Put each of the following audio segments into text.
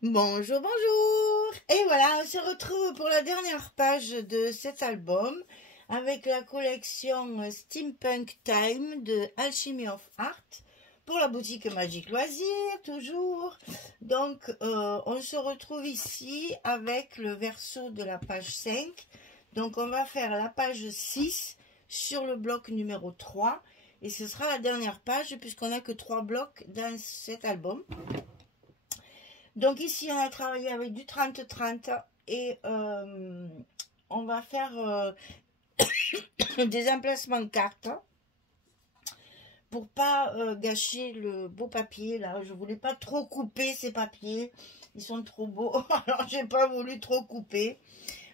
Bonjour, bonjour. Et voilà, on se retrouve pour la dernière page de cet album avec la collection Steampunk Time de Alchemy of Art pour la boutique Magique Loisirs, toujours. Donc, on se retrouve ici avec le verso de la page 5. Donc, on va faire la page 6 sur le bloc numéro 3. Et ce sera la dernière page puisqu'on n'a que 3 blocs dans cet album. Donc ici, on a travaillé avec du 30-30 et on va faire des emplacements de cartes pour pas gâcher le beau papier. Là, je voulais pas trop couper ces papiers. Ils sont trop beaux, alors j'ai pas voulu trop couper.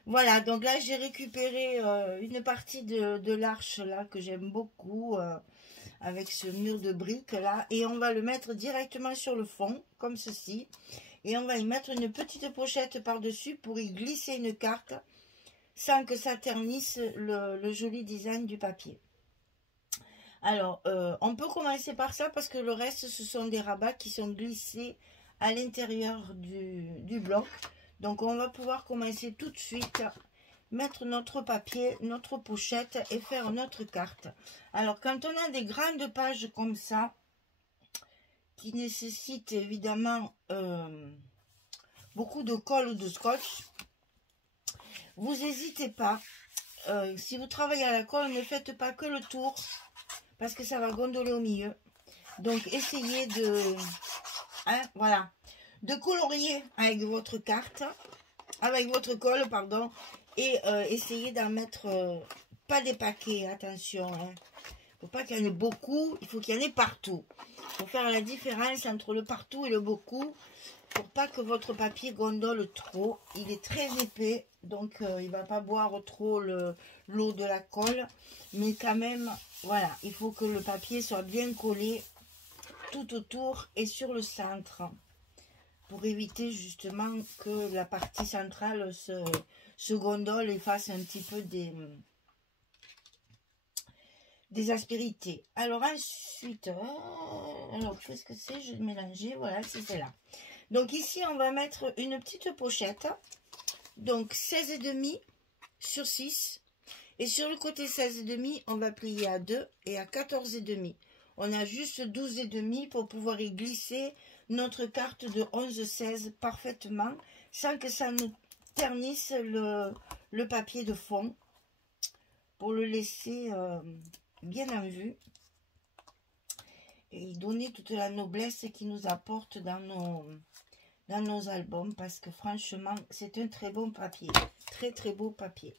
Voilà, donc là, j'ai récupéré une partie de l'arche là que j'aime beaucoup avec ce mur de briques là. Et on va le mettre directement sur le fond, comme ceci. Et on va y mettre une petite pochette par-dessus pour y glisser une carte sans que ça ternisse le joli design du papier. Alors, on peut commencer par ça parce que le reste, ce sont des rabats qui sont glissés à l'intérieur du bloc. Donc, on va pouvoir commencer tout de suite, mettre notre papier, notre pochette et faire notre carte. Alors, quand on a des grandes pages comme ça, qui nécessite évidemment beaucoup de colle ou de scotch, vous n'hésitez pas, si vous travaillez à la colle, ne faites pas que le tour parce que ça va gondoler au milieu. Donc essayez de voilà, de colorier avec votre carte, avec votre colle, pardon, et essayez d'en mettre pas des paquets, attention, faut pas qu'il y en ait beaucoup, il faut qu'il y en ait partout. Il faut faire la différence entre le partout et le beaucoup pour pas que votre papier gondole trop. Il est très épais, donc il va pas boire trop l'eau de la colle. Mais quand même, voilà, il faut que le papier soit bien collé tout autour et sur le centre pour éviter justement que la partie centrale se gondole et fasse un petit peu des aspérités. Alors ensuite, alors qu'est-ce que c'est? Je vais mélanger, voilà, c'est celle-là. Donc ici, on va mettre une petite pochette. Donc 16,5 sur 6. Et sur le côté 16,5, on va plier à 2 et à 14,5. On a juste 12,5 pour pouvoir y glisser notre carte de 11-16 parfaitement, sans que ça nous ternisse le papier de fond, pour le laisser bien en vue et donner toute la noblesse qu'il nous apporte dans nos albums, parce que franchement c'est un très bon papier, très très beau papier,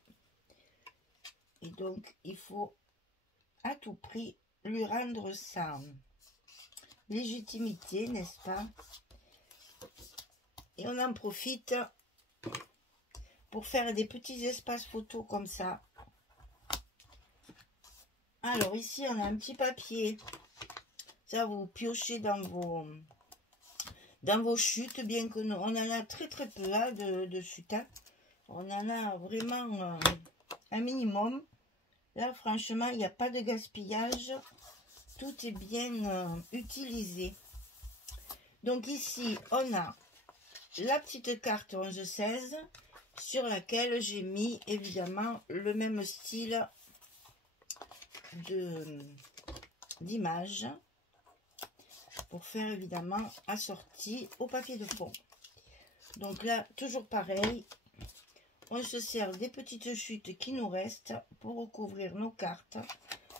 et donc il faut à tout prix lui rendre sa légitimité, n'est-ce pas? Et on en profite pour faire des petits espaces photos comme ça. Alors ici on a un petit papier, ça vous piochez dans vos chutes, bien que nous, on en a très très peu là de chutes, hein. On en a vraiment un minimum. Là franchement il n'y a pas de gaspillage, tout est bien utilisé. Donc ici on a la petite carte 11-16 sur laquelle j'ai mis évidemment le même style d'image pour faire évidemment assorti au papier de fond. Donc là toujours pareil, on se sert des petites chutes qui nous restent pour recouvrir nos cartes,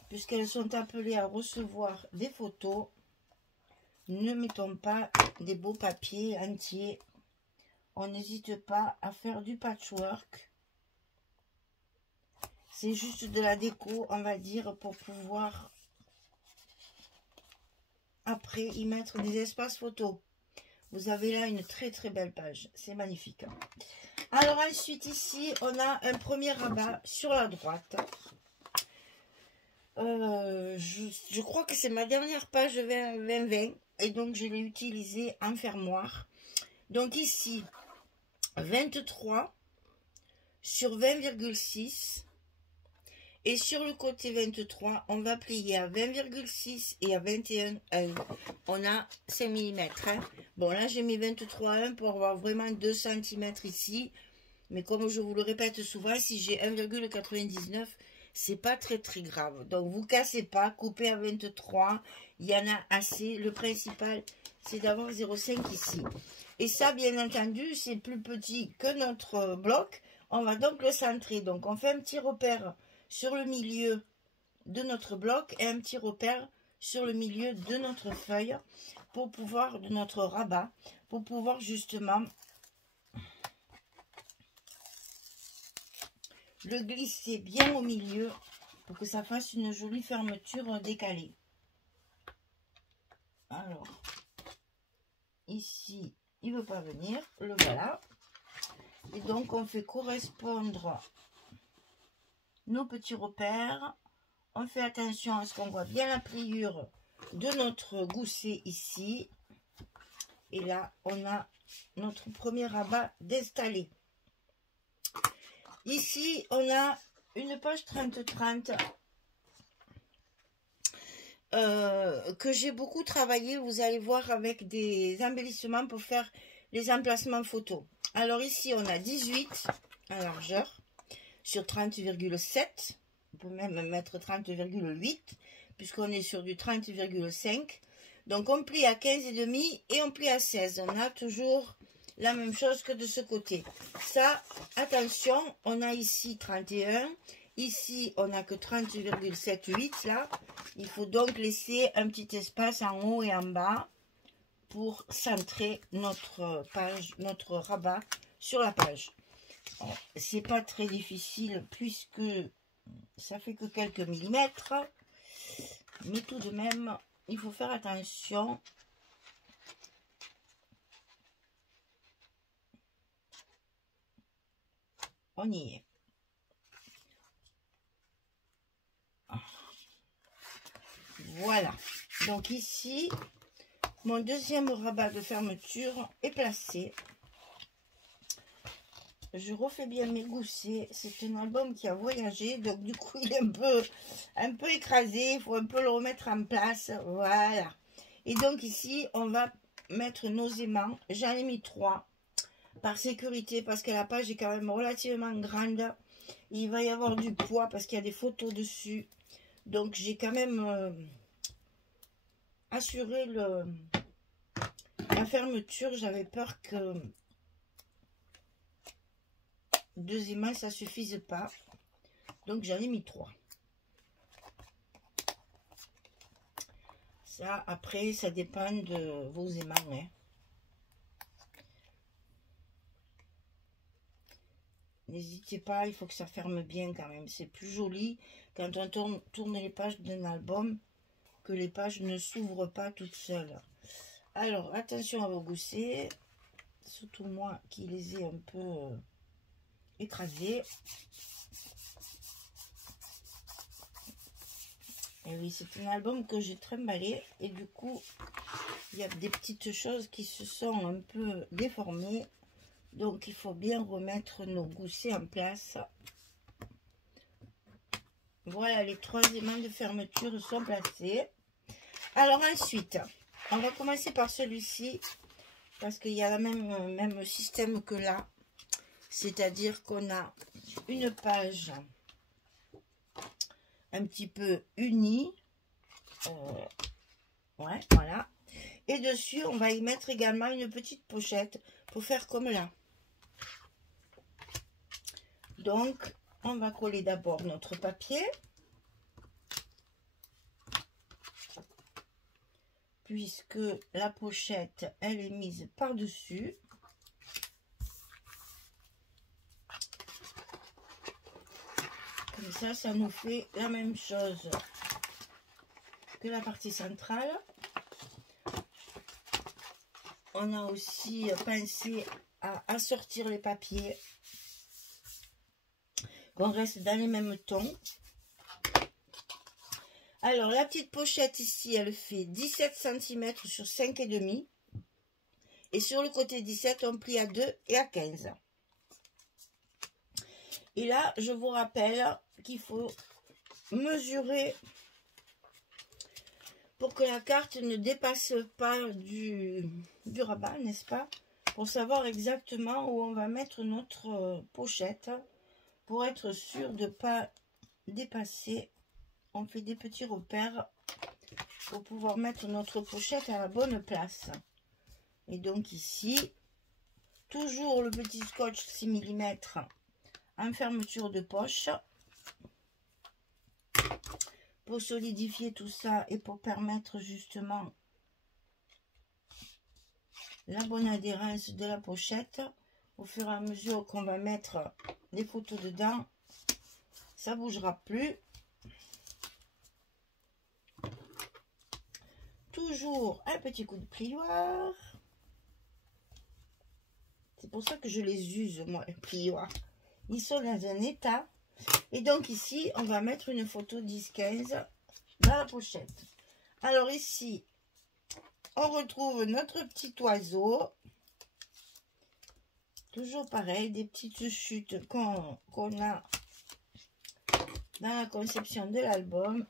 puisqu'elles sont appelées à recevoir des photos. Ne mettons pas des beaux papiers entiers, on n'hésite pas à faire du patchwork. C'est juste de la déco, on va dire, pour pouvoir après y mettre des espaces photos. Vous avez là une très très belle page, c'est magnifique. Alors ensuite ici on a un premier rabat sur la droite. Je crois que c'est ma dernière page 2020 et donc je l'ai utilisé en fermoir. Donc ici 23 sur 20,6. Et sur le côté 23, on va plier à 20,6 et à 21. On a 5 mm. Hein. Bon, là, j'ai mis 23,1 pour avoir vraiment 2 cm ici. Mais comme je vous le répète souvent, si j'ai 1,99, c'est pas très très grave. Donc, vous cassez pas, coupez à 23. Il y en a assez. Le principal, c'est d'avoir 0,5 ici. Et ça, bien entendu, c'est plus petit que notre bloc. On va donc le centrer. Donc, on fait un petit repère sur le milieu de notre bloc et un petit repère sur le milieu de notre feuille pour pouvoir, de notre rabat, pour pouvoir justement le glisser bien au milieu pour que ça fasse une jolie fermeture décalée. Alors, ici, il ne veut pas venir, le voilà. Et donc, on fait correspondre nos petits repères. On fait attention à ce qu'on voit bien la pliure de notre gousset ici. Et là, on a notre premier rabat d'installer. Ici, on a une page 30-30 que j'ai beaucoup travaillé. Vous allez voir avec des embellissements pour faire les emplacements photos. Alors ici, on a 18 en largeur sur 30,7. On peut même mettre 30,8 puisqu'on est sur du 30,5. Donc on plie à 15,5 et on plie à 16. On a toujours la même chose que de ce côté. Ça, attention, on a ici 31. Ici, on n'a que 30,78 là. Il faut donc laisser un petit espace en haut et en bas pour centrer notre page, notre rabat sur la page. C'est pas très difficile puisque ça fait que quelques millimètres, mais tout de même il faut faire attention. On y est. Voilà, donc ici mon deuxième rabat de fermeture est placé. Je refais bien mes goussets. C'est un album qui a voyagé, donc du coup il est un peu écrasé. Il faut un peu le remettre en place. Voilà. Et donc ici on va mettre nos aimants. J'en ai mis 3 par sécurité parce que la page est quand même relativement grande. Il va y avoir du poids parce qu'il y a des photos dessus. Donc j'ai quand même assuré la fermeture. J'avais peur que 2 aimants ça suffise pas, donc j'en ai mis 3. Ça après ça dépend de vos aimants, hein. N'hésitez pas, il faut que ça ferme bien quand même. C'est plus joli quand on tourne les pages d'un album que les pages ne s'ouvrent pas toutes seules. Alors attention à vos goussets, surtout moi qui les ai un peu écrasés. Et oui, c'est un album que j'ai trimballé et du coup il y a des petites choses qui se sont un peu déformées, donc il faut bien remettre nos goussets en place. Voilà, les 3 aimants de fermeture sont placés. Alors ensuite on va commencer par celui-ci parce qu'il y a le même système que là, c'est-à-dire qu'on a une page un petit peu unie, ouais, voilà, et dessus on va y mettre également une petite pochette pour faire comme là. Donc on va coller d'abord notre papier, puisque la pochette elle est mise par dessus. Comme ça nous fait la même chose que la partie centrale. On a aussi pensé à assortir les papiers, qu'on reste dans les mêmes tons. Alors la petite pochette ici elle fait 17 cm sur 5,5 et sur le côté 17 on plie à 2 et à 15. Et là je vous rappelle qu'il faut mesurer pour que la carte ne dépasse pas du rabat, n'est-ce pas? Pour savoir exactement où on va mettre notre pochette, pour être sûr de ne pas dépasser. On fait des petits repères pour pouvoir mettre notre pochette à la bonne place. Et donc ici, toujours le petit scotch 6 mm en fermeture de poche pour solidifier tout ça et pour permettre justement la bonne adhérence de la pochette. Au fur et à mesure qu'on va mettre les photos dedans, ça bougera plus. Toujours un petit coup de plioir. C'est pour ça que je les use, moi, les plioirs. Ils sont dans un état. Et donc ici, on va mettre une photo 10-15 dans la pochette. Alors ici, on retrouve notre petit oiseau. Toujours pareil, des petites chutes qu'on a dans la conception de l'album.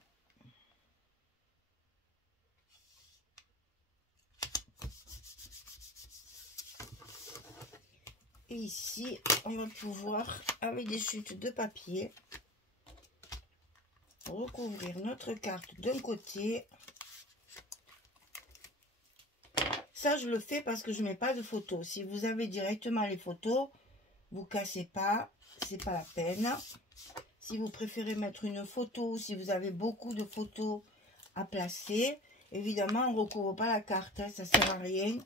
Et ici, on va pouvoir, avec des chutes de papier, recouvrir notre carte d'un côté. Ça, je le fais parce que je ne mets pas de photos. Si vous avez directement les photos, vous cassez pas, c'est pas la peine. Si vous préférez mettre une photo, si vous avez beaucoup de photos à placer, évidemment, on ne recouvre pas la carte, hein, ça sert à rien.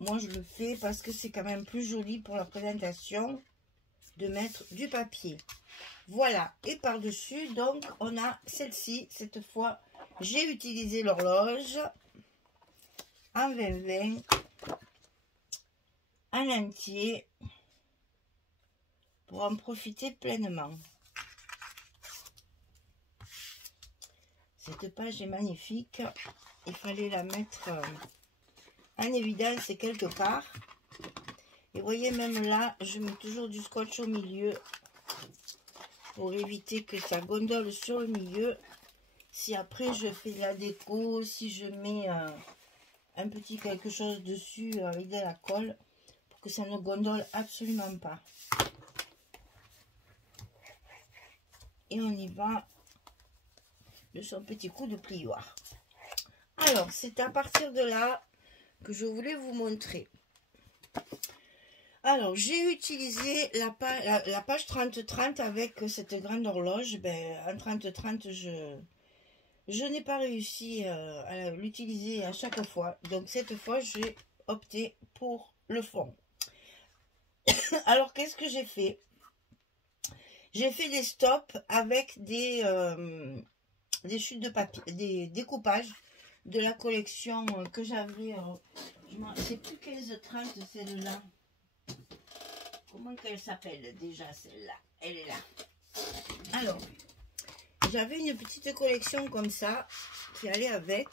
Moi, je le fais parce que c'est quand même plus joli pour la présentation de mettre du papier. Voilà. Et par-dessus, donc, on a celle-ci. Cette fois, j'ai utilisé l'horloge en 20-20, en entier, pour en profiter pleinement. Cette page est magnifique. Il fallait la mettre en évidence quelque part. Et vous voyez, même là, je mets toujours du scotch au milieu pour éviter que ça gondole sur le milieu. Si après je fais de la déco, si je mets un petit quelque chose dessus avec de la colle, pour que ça ne gondole absolument pas. Et on y va de son petit coup de plioir. Alors, c'est à partir de là que je voulais vous montrer. Alors, j'ai utilisé la page 30-30 avec cette grande horloge. Ben, en 30-30, je n'ai pas réussi à l'utiliser à chaque fois. Donc, cette fois, j'ai opté pour le fond. Alors, qu'est-ce que j'ai fait? J'ai fait des stops avec des chutes de papier, des découpages de la collection que j'avais. C'est plus 15-30, celle-là. Comment qu'elle s'appelle déjà, celle-là? Elle est là. Alors, j'avais une petite collection comme ça qui allait avec.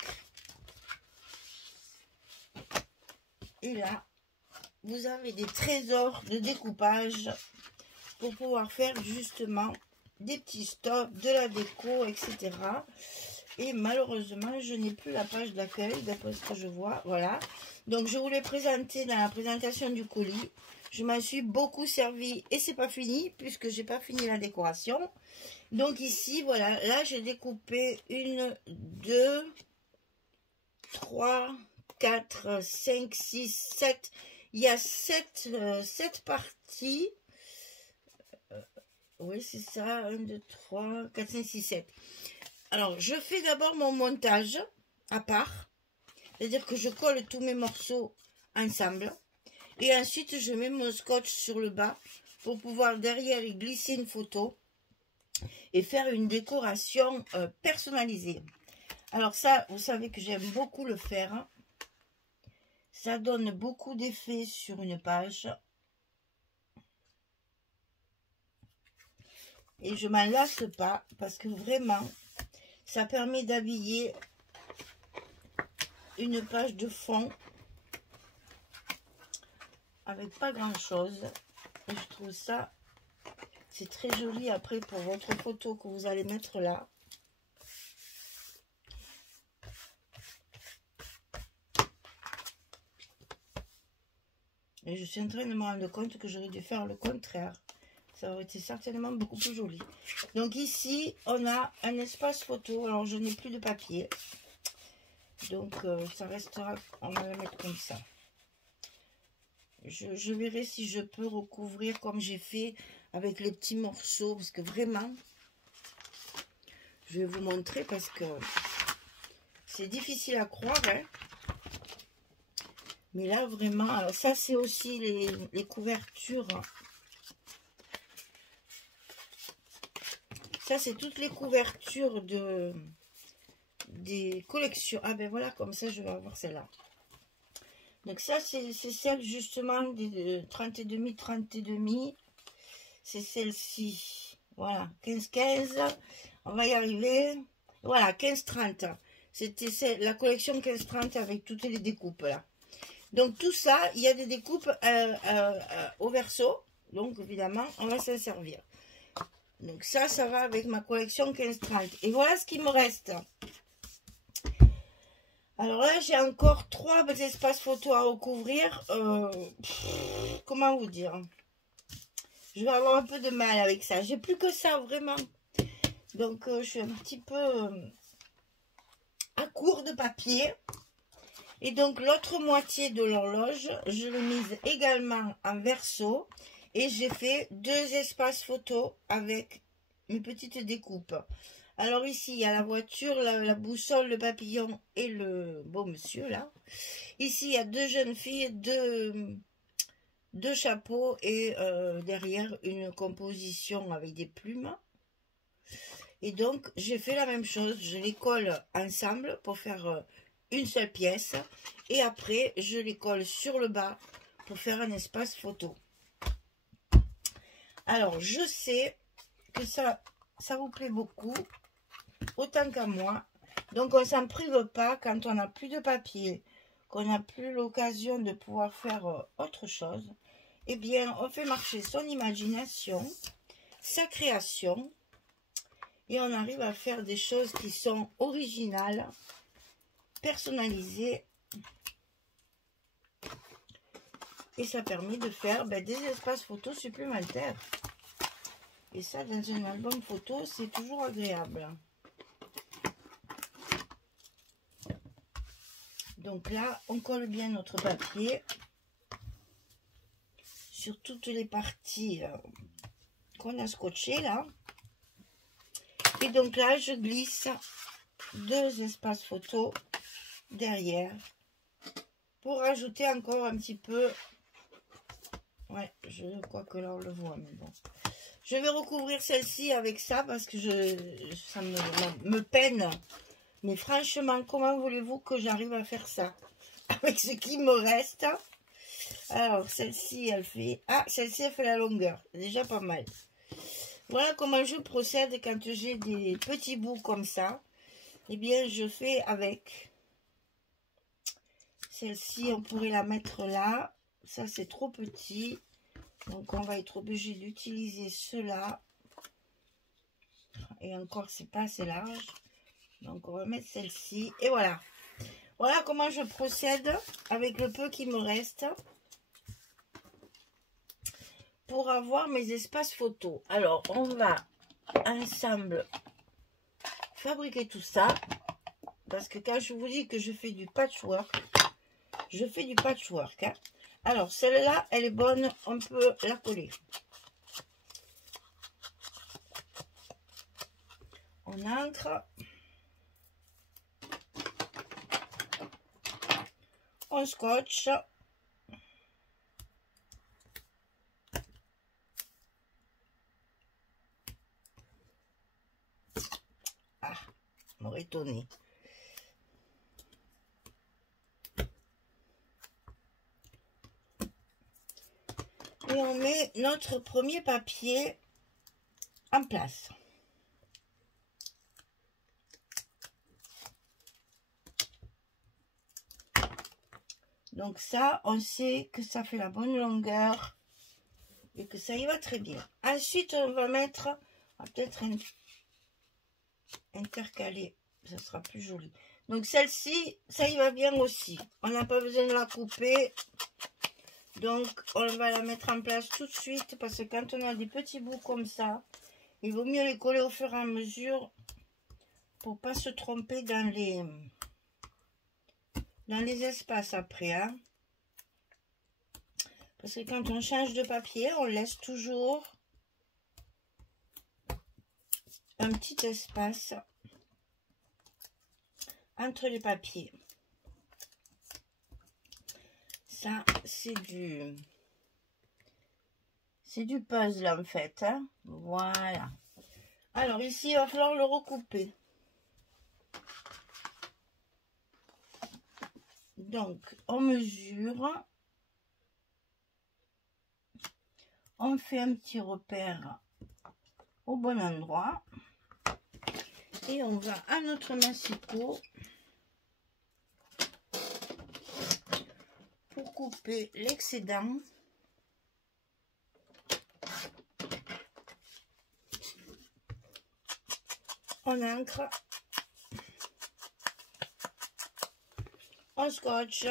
Et là, vous avez des trésors de découpage pour pouvoir faire justement des petits stops, de la déco, etc. Et malheureusement, je n'ai plus la page d'accueil, d'après ce que je vois. Voilà. Donc, je vous l'ai présenté dans la présentation du colis. Je m'en suis beaucoup servi et c'est pas fini puisque j'ai pas fini la décoration. Donc ici, voilà, là j'ai découpé 1, 2, 3, 4, 5, 6, 7. Il y a 7 parties. Oui, c'est ça. 1, 2, 3, 4, 5, 6, 7. Alors, je fais d'abord mon montage à part. C'est-à-dire que je colle tous mes morceaux ensemble. Et ensuite, je mets mon scotch sur le bas pour pouvoir derrière y glisser une photo et faire une décoration personnalisée. Alors ça, vous savez que j'aime beaucoup le faire. Ça donne beaucoup d'effets sur une page. Et je m'en lasse pas parce que vraiment, ça permet d'habiller une page de fond avec pas grand chose. Et je trouve ça, c'est très joli après pour votre photo que vous allez mettre là. Et je suis en train de me rendre compte que j'aurais dû faire le contraire. Ça aurait été certainement beaucoup plus joli. Donc ici, on a un espace photo. Alors, je n'ai plus de papier. Donc, ça restera... On va le mettre comme ça. Je verrai si je peux recouvrir comme j'ai fait avec les petits morceaux. Parce que vraiment, je vais vous montrer parce que c'est difficile à croire, hein. Mais là, vraiment, alors ça, c'est aussi les couvertures. Ça, c'est toutes les couvertures des collections. Ah ben voilà, comme ça, je vais avoir celle-là. Donc ça, c'est celle justement des 32 32. C'est celle-ci. Voilà, 15-15. On va y arriver. Voilà, 15-30. C'était la collection 15-30 avec toutes les découpes là. Donc tout ça, il y a des découpes au verso. Donc évidemment, on va s'en servir. Donc ça va avec ma collection 15-30. Et voilà ce qui me reste. Alors là, j'ai encore 3 espaces photos à recouvrir. Comment vous dire? Je vais avoir un peu de mal avec ça. J'ai plus que ça, vraiment. Donc, je suis un petit peu à court de papier. Et donc, l'autre moitié de l'horloge, je l'ai mise également en verso. Et j'ai fait 2 espaces photos avec une petite découpe. Alors ici, il y a la voiture, la boussole, le papillon et le beau monsieur, là. Ici, il y a 2 jeunes filles, 2 chapeaux et derrière, une composition avec des plumes. Et donc, j'ai fait la même chose. Je les colle ensemble pour faire une seule pièce. Et après, je les colle sur le bas pour faire un espace photo. Alors, je sais que ça vous plaît beaucoup. Autant qu'à moi. Donc on s'en prive pas quand on n'a plus de papier, qu'on n'a plus l'occasion de pouvoir faire autre chose. Eh bien, on fait marcher son imagination, sa création, et on arrive à faire des choses qui sont originales, personnalisées, et ça permet de faire des espaces photos supplémentaires. Et ça, dans un album photo, c'est toujours agréable. Donc là, on colle bien notre papier sur toutes les parties qu'on a scotchées là. Et donc là, je glisse 2 espaces photos derrière pour rajouter encore un petit peu. Ouais, je crois que là on le voit, mais bon. Je vais recouvrir celle-ci avec ça parce que ça me peine. Mais franchement, comment voulez-vous que j'arrive à faire ça avec ce qui me reste? Alors, celle-ci, elle fait... Ah, celle-ci, elle fait la longueur. C'est déjà pas mal. Voilà comment je procède quand j'ai des petits bouts comme ça. Eh bien, je fais avec... Celle-ci, on pourrait la mettre là. Ça, c'est trop petit. Donc, on va être obligé d'utiliser cela. Et encore, c'est pas assez large. Donc, on va mettre celle-ci. Et voilà. Voilà comment je procède avec le peu qui me reste pour avoir mes espaces photos. Alors, on va ensemble fabriquer tout ça. Parce que quand je vous dis que je fais du patchwork, je fais du patchwork. Hein. Alors, celle-là, elle est bonne. On peut la coller. On ancre. On scotch. Ah, m'aurait étonné. Et on met notre premier papier en place. Donc ça, on sait que ça fait la bonne longueur. et que ça y va très bien. Ensuite, on va mettre, on va peut-être intercaler, ça sera plus joli. Donc celle-ci, ça y va bien aussi. On n'a pas besoin de la couper. Donc on va la mettre en place tout de suite parce que quand on a des petits bouts comme ça, il vaut mieux les coller au fur et à mesure pour pas se tromper dans les espaces après. Hein. Parce que quand on change de papier, on laisse toujours un petit espace entre les papiers. Ça, c'est du puzzle en fait. Hein. Voilà. Alors ici, il va falloir le recouper. Donc, on mesure. On fait un petit repère au bon endroit. Et on va à notre massicot pour couper l'excédent. On ancre, on scotche,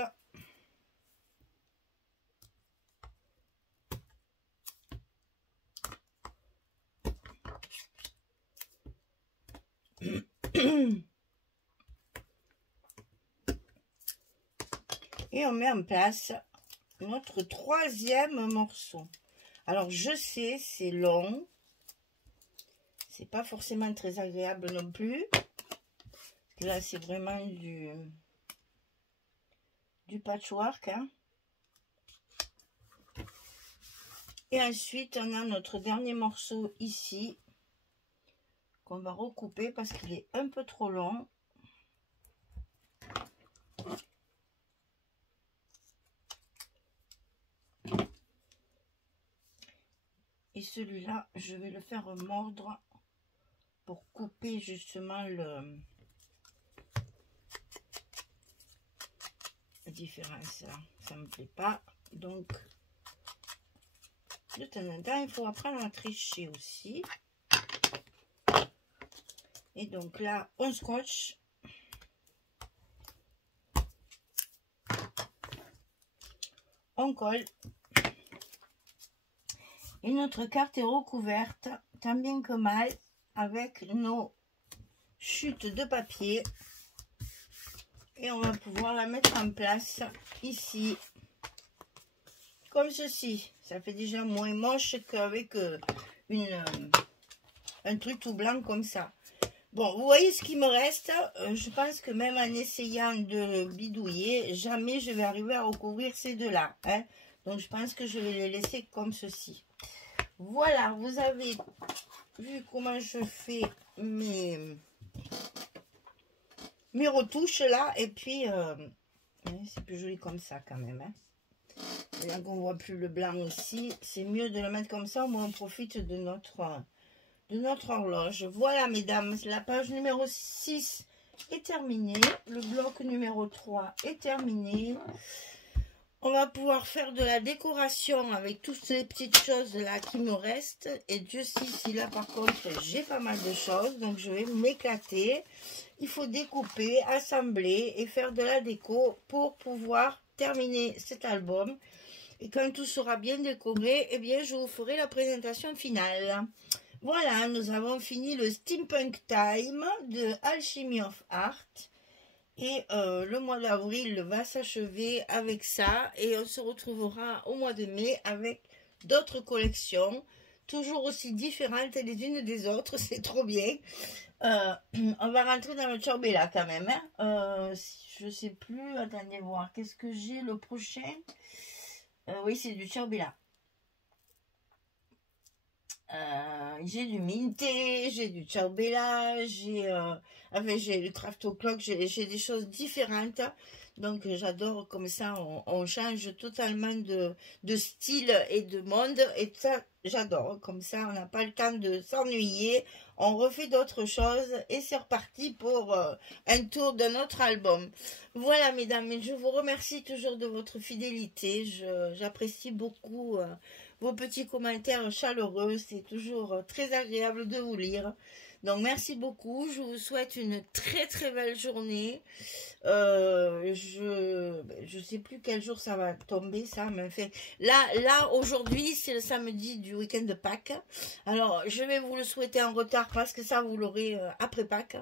et on met en place notre troisième morceau. Alors je sais, c'est long, c'est pas forcément très agréable non plus. Là c'est vraiment du patchwork. Hein. Et ensuite on a notre dernier morceau ici qu'on va recouper parce qu'il est un peu trop long. Et celui-là, je vais le faire mordre pour couper justement la différence. Ça me plaît pas. Donc, de temps en temps, il faut apprendre à tricher aussi. Et donc là, on scotche. On colle. Et notre carte est recouverte, tant bien que mal, avec nos chutes de papier. Et on va pouvoir la mettre en place ici, comme ceci. Ça fait déjà moins moche qu'avec un truc tout blanc comme ça. Bon, vous voyez ce qui me reste. Je pense que même en essayant de bidouiller, jamais je vais arriver à recouvrir ces deux-là. Hein. Donc, je pense que je vais les laisser comme ceci. Voilà, vous avez vu comment je fais mes retouches là. Et puis, c'est plus joli comme ça quand même. Hein. Bien qu'on ne voit plus le blanc aussi, c'est mieux de le mettre comme ça. Au moins, on profite de notre horloge. Voilà, mesdames, la page numéro 6 est terminée. Le bloc numéro 3 est terminé. On va pouvoir faire de la décoration avec toutes ces petites choses là qui me restent. Et Dieu sait si là par contre j'ai pas mal de choses. Donc je vais m'éclater. Il faut découper, assembler et faire de la déco pour pouvoir terminer cet album. Et quand tout sera bien décoré, eh bien je vous ferai la présentation finale. Voilà, nous avons fini le Steampunk Time de Alchemy of Art. Et le mois d'avril va s'achever avec ça. Et on se retrouvera au mois de mai avec d'autres collections. Toujours aussi différentes les unes des autres. C'est trop bien. On va rentrer dans le Ciao-Bella quand même. Hein. Je ne sais plus. Attendez voir. Qu'est-ce que j'ai le prochain? Oui, c'est du Ciao-Bella. J'ai du Minté, j'ai du Ciao-Bella, j'ai le Craft O'Clock, j'ai des choses différentes. Donc j'adore comme ça, on change totalement de style et de monde. Et ça, j'adore. Comme ça, on n'a pas le temps de s'ennuyer. On refait d'autres choses et c'est reparti pour un tour de notre album. Voilà, mesdames, je vous remercie toujours de votre fidélité. J'apprécie beaucoup vos petits commentaires chaleureux. C'est toujours très agréable de vous lire. Donc merci beaucoup, je vous souhaite une très très belle journée. Je sais plus quel jour ça va tomber, ça, mais enfin, là aujourd'hui c'est le samedi du week-end de Pâques. Alors je vais vous le souhaiter en retard parce que ça vous l'aurez après Pâques.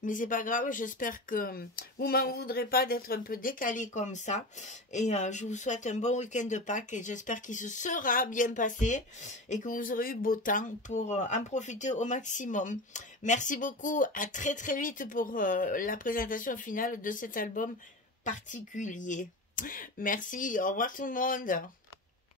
Mais c'est pas grave, j'espère que vous m'en voudrez pas d'être un peu décalé comme ça. Et je vous souhaite un bon week-end de Pâques et j'espère qu'il se sera bien passé et que vous aurez eu beau temps pour en profiter au maximum. Merci beaucoup, à très très vite pour la présentation finale de cet album particulier. Merci, au revoir tout le monde.